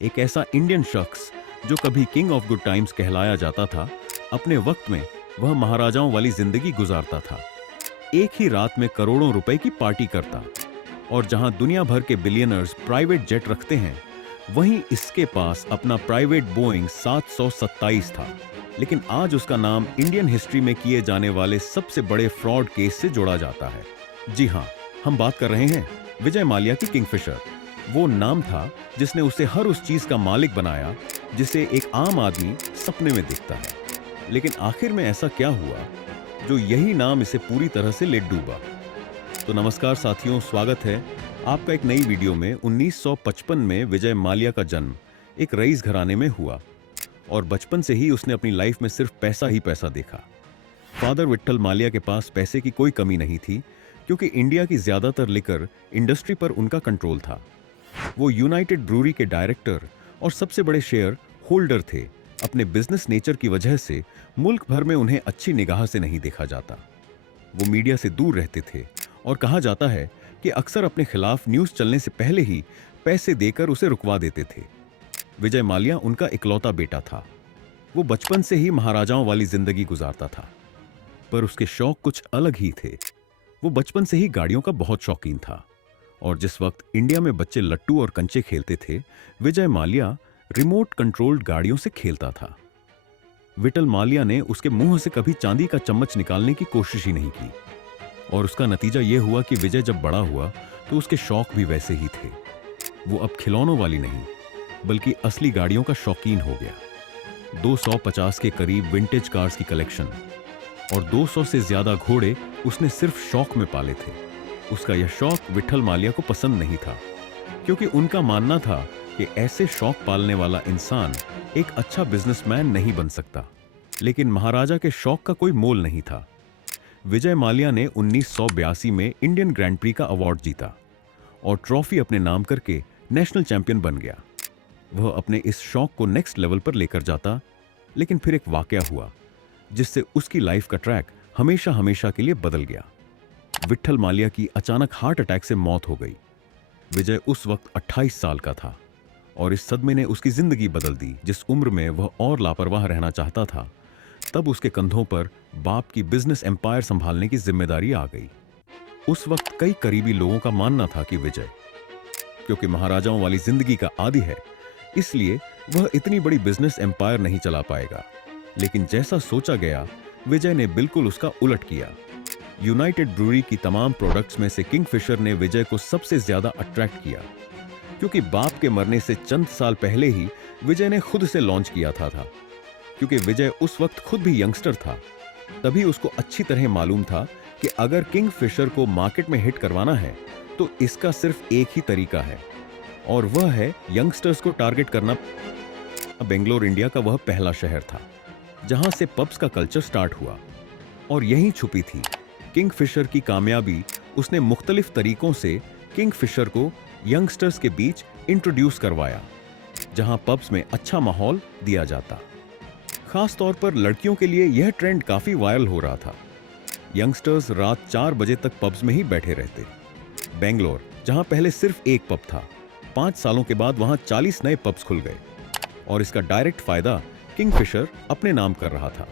एक ऐसा इंडियन शख्स जो कभी किंग ऑफ गुड टाइम्स कहलाया जाता था, अपने वक्त में वह महाराजाओं वाली जिंदगी गुजारता था। एक ही रात में करोड़ों रुपए की पार्टी करता, और जहां दुनिया भर के बिलियनर्स प्राइवेट जेट रखते हैं, वहीं इसके पास अपना प्राइवेट बोइंग 727 था। लेकिन आज उसका नाम इंडियन हिस्ट्री में किए जाने वाले सबसे बड़े फ्रॉड केस से जोड़ा जाता है। जी हां, हम बात कर रहे हैं विजय माल्या की किंगफिशर। वो नाम था जिसने उसे हर उस चीज का मालिक बनाया जिसे एक आम आदमी सपने में देखता है। लेकिन आखिर में ऐसा क्या हुआ जो यही नाम इसे पूरी तरह से ले डूबा? तो नमस्कार साथियों, स्वागत है आपका एक नई वीडियो में। 1955 में विजय माल्या का जन्म एक रईस घराने में हुआ, और बचपन से ही उसने अपनी लाइफ में सिर्फ पैसा ही पैसा देखा। फादर विट्ठल माल्या के पास पैसे की कोई कमी नहीं थी, क्योंकि इंडिया की ज्यादातर लिकर इंडस्ट्री पर उनका कंट्रोल था। वो यूनाइटेड ब्रूरी के डायरेक्टर और सबसे बड़े शेयर होल्डर थे। अपने बिजनेस नेचर की वजह से मुल्क भर में उन्हें अच्छी निगाह से नहीं देखा जाता। वो मीडिया से दूर रहते थे, और कहा जाता है कि अक्सर अपने खिलाफ न्यूज चलने से पहले ही पैसे देकर उसे रुकवा देते थे। विजय माल्या उनका इकलौता बेटा था। वो बचपन से ही महाराजाओं वाली जिंदगी गुजारता था, पर उसके शौक कुछ अलग ही थे। वो बचपन से ही गाड़ियों का बहुत शौकीन था, और जिस वक्त इंडिया में बच्चे लट्टू और कंचे खेलते थे, विजय माल्या रिमोट कंट्रोल्ड गाड़ियों से खेलता था। विठल माल्या ने उसके मुंह से कभी चांदी का चम्मच निकालने की कोशिश ही नहीं की, और उसका नतीजा यह हुआ कि विजय जब बड़ा हुआ तो उसके शौक भी वैसे ही थे। वो अब खिलौनों वाली नहीं, बल्कि असली गाड़ियों का शौकीन हो गया। 250 के करीब विंटेज कार्स की कलेक्शन और 200 से ज्यादा घोड़े उसने सिर्फ शौक में पाले थे। उसका यह शौक विठल माल्या को पसंद नहीं था, क्योंकि उनका मानना था कि ऐसे शौक पालने वाला इंसान एक अच्छा बिजनेसमैन नहीं बन सकता। लेकिन महाराजा के शौक का कोई मोल नहीं था। विजय माल्या ने 1982 में इंडियन ग्रैंड प्री का अवार्ड जीता और ट्रॉफी अपने नाम करके नेशनल चैंपियन बन गया। वह अपने इस शौक को नेक्स्ट लेवल पर लेकर जाता, लेकिन फिर एक वाकया हुआ जिससे उसकी लाइफ का ट्रैक हमेशा हमेशा के लिए बदल गया। विठल माल्या की अचानक हार्ट अटैक से मौत हो गई। विजय उस वक्त 28 साल का था, और इस सदमे ने उसकी जिंदगी बदल दी। जिस उम्र में वह और लापरवाह रहना चाहता था, तब उसके कंधों पर बाप की बिजनेस एम्पायर संभालने की जिम्मेदारी आ गई। उस वक्त कई करीबी लोगों का मानना था कि विजय, क्योंकि महाराजाओं वाली जिंदगी का आदी है, इसलिए वह इतनी बड़ी बिजनेस एम्पायर नहीं चला पाएगा। लेकिन जैसा सोचा गया, विजय ने बिल्कुल उसका उलट किया। यूनाइटेड ब्रूरी की तमाम प्रोडक्ट्स में से किंगफिशर ने विजय को सबसे ज्यादा अट्रैक्ट किया, क्योंकि बाप के मरने से चंद साल पहले ही विजय ने खुद से लॉन्च किया था। क्योंकि विजय उस वक्त खुद भी यंगस्टर था, तभी उसको अच्छी तरह मालूम था कि अगर किंगफिशर को मार्केट में हिट करवाना है तो इसका सिर्फ एक ही तरीका है, और वह है यंगस्टर्स को टारगेट करना। बेंगलोर इंडिया का वह पहला शहर था जहां से पब्स का कल्चर स्टार्ट हुआ, और यहीं छुपी थी किंगफिशर की कामयाबी। उसने मुख्तलिफ तरीकों से किंगफिशर को यंगस्टर्स के बीच इंट्रोड्यूस करवाया, जहां पब्स में अच्छा माहौल दिया जाता। खास तौर पर लड़कियों के लिए यह ट्रेंड काफी वायरल हो रहा था। यंगस्टर्स रात 4 बजे तक पब्स में ही बैठे रहते। बेंगलोर, जहां पहले सिर्फ एक पब था, 5 सालों के बाद वहां 40 नए पब्स खुल गए, और इसका डायरेक्ट फायदा किंगफिशर अपने नाम कर रहा था।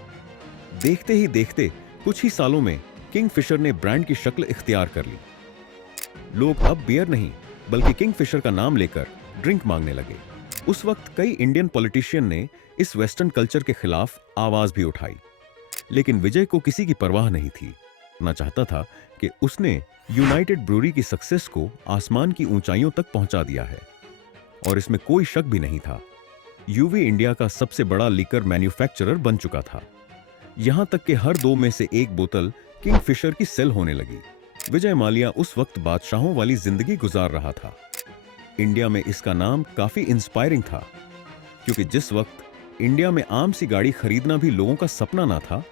देखते ही देखते कुछ ही सालों में किंगफिशर ने ब्रांड की शक्ल इख्तियार कर ली। लोग अब बियर नहीं, बल्कि किंगफिशर का नाम लेकर ड्रिंक मांगने लगे। उस वक्त कई इंडियन पॉलिटिशियन ने इस वेस्टर्न कल्चर के खिलाफ आवाज भी उठाई, लेकिन विजय को किसी की परवाह नहीं थी। ना चाहता था कि उसने यूनाइटेड ब्रूरी की सक्सेस को आसमान की ऊंचाइयों तक पहुंचा दिया है, और इसमें कोई शक भी नहीं था। यूवी इंडिया का सबसे बड़ा लीकर मैन्युफैक्चरर बन चुका था, यहां तक कि हर 2 में से 1 बोतल किंगफिशर की सेल होने लगी। विजय माल्या उस वक्त बादशाहों वाली जिंदगी गुजार रहा था। इंडिया में इसका नाम काफी इंस्पायरिंग था, क्योंकि जिस वक्त इंडिया में आम सी गाड़ी खरीदना भी लोगों का सपना ना था,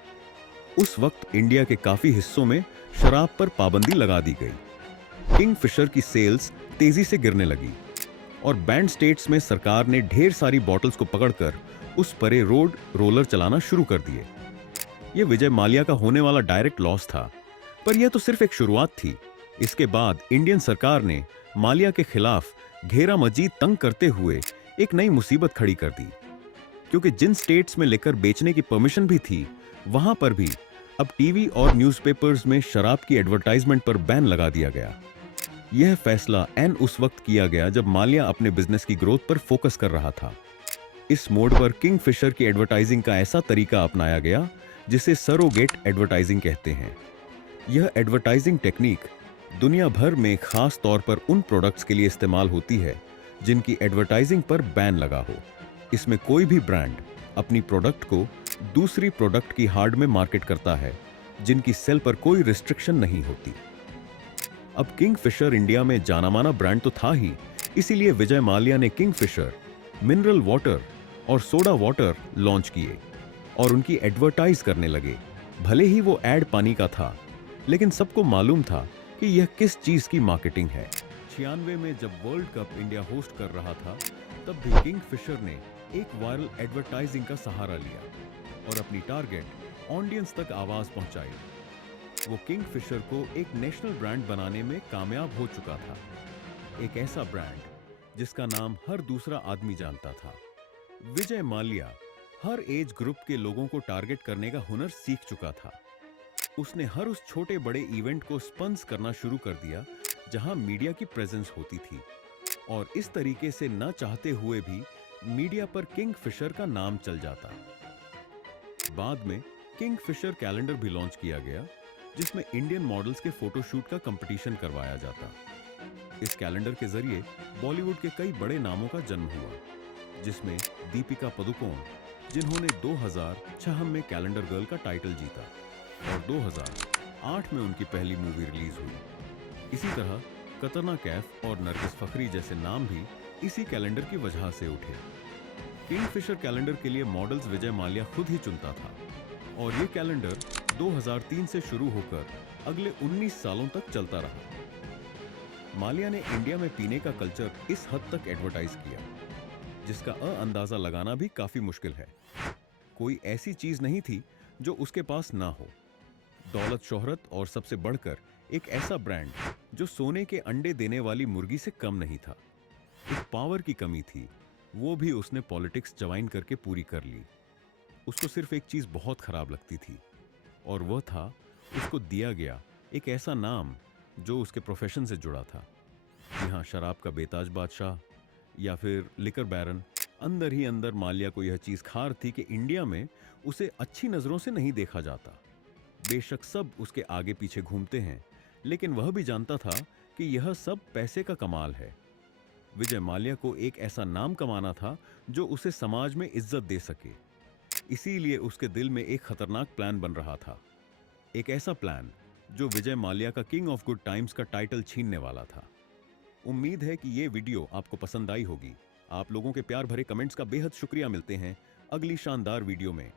उस वक्त इंडिया के काफी हिस्सों में शराब पर पाबंदी लगा दी गई। किंगफिशर की सेल्स तेजी से गिरने लगी, और बैंड स्टेट्स में सरकार ने ढेर सारी बॉटल्स को पकड़कर उस परे रोड रोलर चलाना शुरू कर दिए। यह विजय माल्या का होने वाला डायरेक्ट लॉस था, पर यह तो सिर्फ एक शुरुआत थी। इसके बाद इंडियन सरकार ने माल्या के खिलाफ घेरा मजीद तंग करते हुए एक नई मुसीबत खड़ी कर दी, क्योंकि जिन स्टेट्स में लिकर बेचने की परमिशन भी थी, वहां पर भी अब टीवी और न्यूज़पेपर्स में शराब की एडवर्टाइजमेंट पर बैन लगा दिया गया। यह फैसला एन उस वक्त किया गया जब माल्या अपने बिजनेस की ग्रोथ पर फोकस कर रहा था। इस मोड पर किंगफिशर की एडवर्टाइजिंग का ऐसा तरीका अपनाया गया जिसे सरोगेट एडवर्टाइजिंग कहते हैं। यह एडवर्टाइजिंग टेक्निक दुनिया भर में खास तौर पर उन प्रोडक्ट्स के लिए इस्तेमाल होती है जिनकी एडवर्टाइजिंग पर बैन लगा हो। इसमें कोई भी ब्रांड अपनी प्रोडक्ट को दूसरी प्रोडक्ट की हार्ड में मार्केट करता है जिनकी सेल पर कोई रिस्ट्रिक्शन नहीं होती। अब किंगफिशर इंडिया में जाना माना ब्रांड तो था ही, इसीलिए विजय माल्या ने किंगफिशर मिनरल वाटर और सोडा वाटर लॉन्च किए और उनकी एडवर्टाइज करने लगे। भले ही वो एड पानी का था, लेकिन सबको मालूम था कि यह किस चीज की मार्केटिंग है। 96 में जब वर्ल्ड कप इंडिया होस्ट कर रहा था, तब भी किंगफिशर ने एक वायरल एडवर्टाइजिंग का सहारा लिया और अपनी टारगेट ऑडियंस तक आवाज पहुंचाई। वो किंगफिशर को एक नेशनल ब्रांड बनाने में कामयाब हो चुका था, एक ऐसा ब्रांड जिसका नाम हर दूसरा आदमी जानता था। विजय माल्या हर एज ग्रुप के लोगों को टारगेट करने का हुनर सीख चुका था। उसने हर उस छोटे बड़े इवेंट को स्पॉन्सर करना शुरू कर दिया जहां मीडिया की प्रेजेंस होती थी, और इस तरीके से न चाहते हुए भी मीडिया पर किंगफिशर का नाम चल जाता। बाद में किंगफिशर कैलेंडर भी लॉन्च किया गया, जिसमें इंडियन मॉडल्स के फोटोशूट का कंपटीशन करवाया जाता। इस कैलेंडर के जरिए बॉलीवुड के कई बड़े नामों का जन्म हुआ, जिसमें दीपिका पादुकोण, जिन्होंने 2006 में कैलेंडर गर्ल का टाइटल जीता, और 2008 में उनकी पहली मूवी रिलीज हुई। इसी तरह कतरना कैफ और नरगिस फखरी जैसे नाम भी इसी कैलेंडर की वजह से उठे। किंगफिशर कैलेंडर के लिए मॉडल्स विजय माल्या खुद ही चुनता था, और ये कैलेंडर 2003 से शुरू होकर अगले 19 सालों तक चलता रहा। माल्या ने इंडिया में पीने का कल्चर इस हद तक एडवर्टाइज किया जिसका अंदाजा लगाना भी काफी मुश्किल है। कोई ऐसी चीज नहीं थी जो उसके पास ना हो। दौलत, शोहरत और सबसे बढ़कर एक ऐसा ब्रांड जो सोने के अंडे देने वाली मुर्गी से कम नहीं था। एक पावर की कमी थी, वो भी उसने पॉलिटिक्स ज्वाइन करके पूरी कर ली। उसको सिर्फ एक चीज बहुत खराब लगती थी, और वह था उसको दिया गया एक ऐसा नाम जो उसके प्रोफेशन से जुड़ा था। यहाँ शराब का बेताज बादशाह या फिर लिकर बैरन, अंदर ही अंदर माल्या को यह चीज खार थी कि इंडिया में उसे अच्छी नजरों से नहीं देखा जाता। बेशक सब उसके आगे पीछे घूमते हैं, लेकिन वह भी जानता था कि यह सब पैसे का कमाल है। विजय माल्या को एक ऐसा नाम कमाना था जो उसे समाज में इज्जत दे सके। इसीलिए उसके दिल में एक खतरनाक प्लान बन रहा था, एक ऐसा प्लान जो विजय माल्या का किंग ऑफ गुड टाइम्स का टाइटल छीनने वाला था। उम्मीद है कि ये वीडियो आपको पसंद आई होगी। आप लोगों के प्यार भरे कमेंट्स का बेहद शुक्रिया। मिलते हैं अगली शानदार वीडियो में।